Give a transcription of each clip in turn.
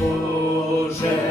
Боже,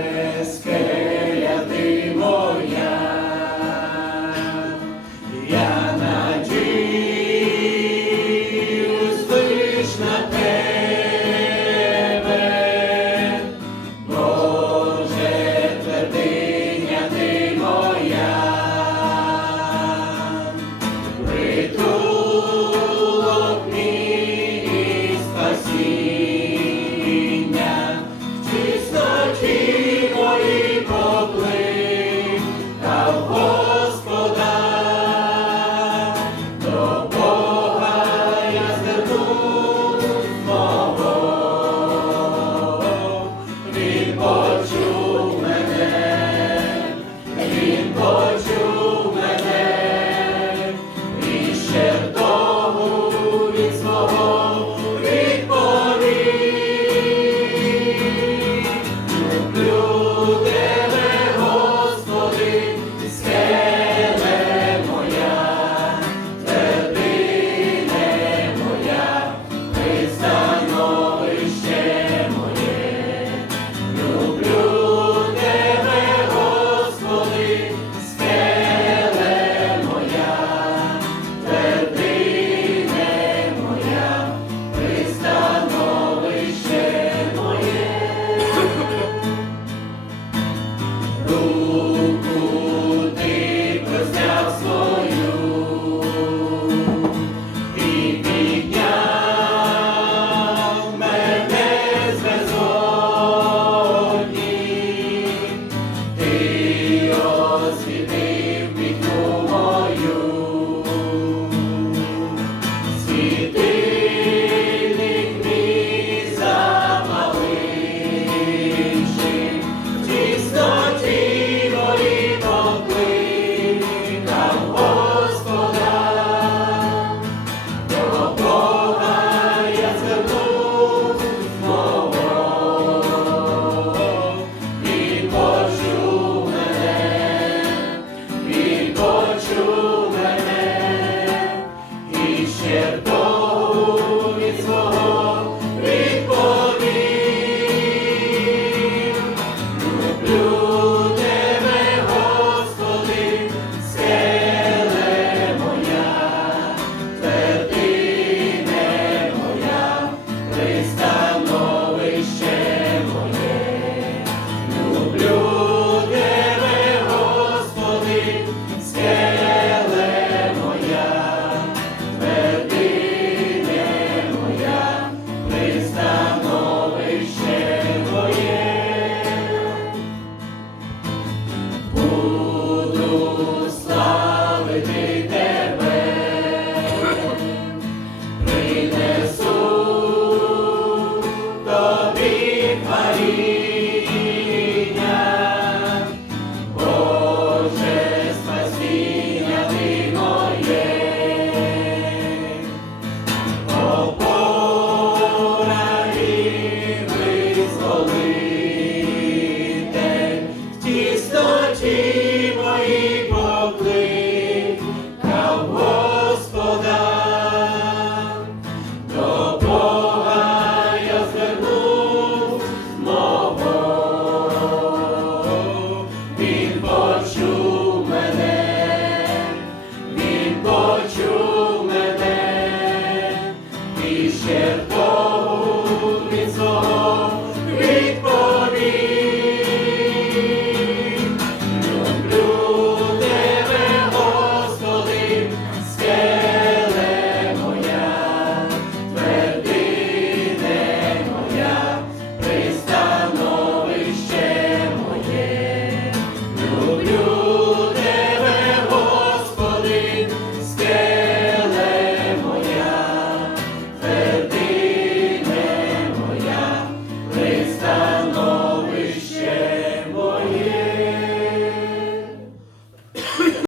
oči.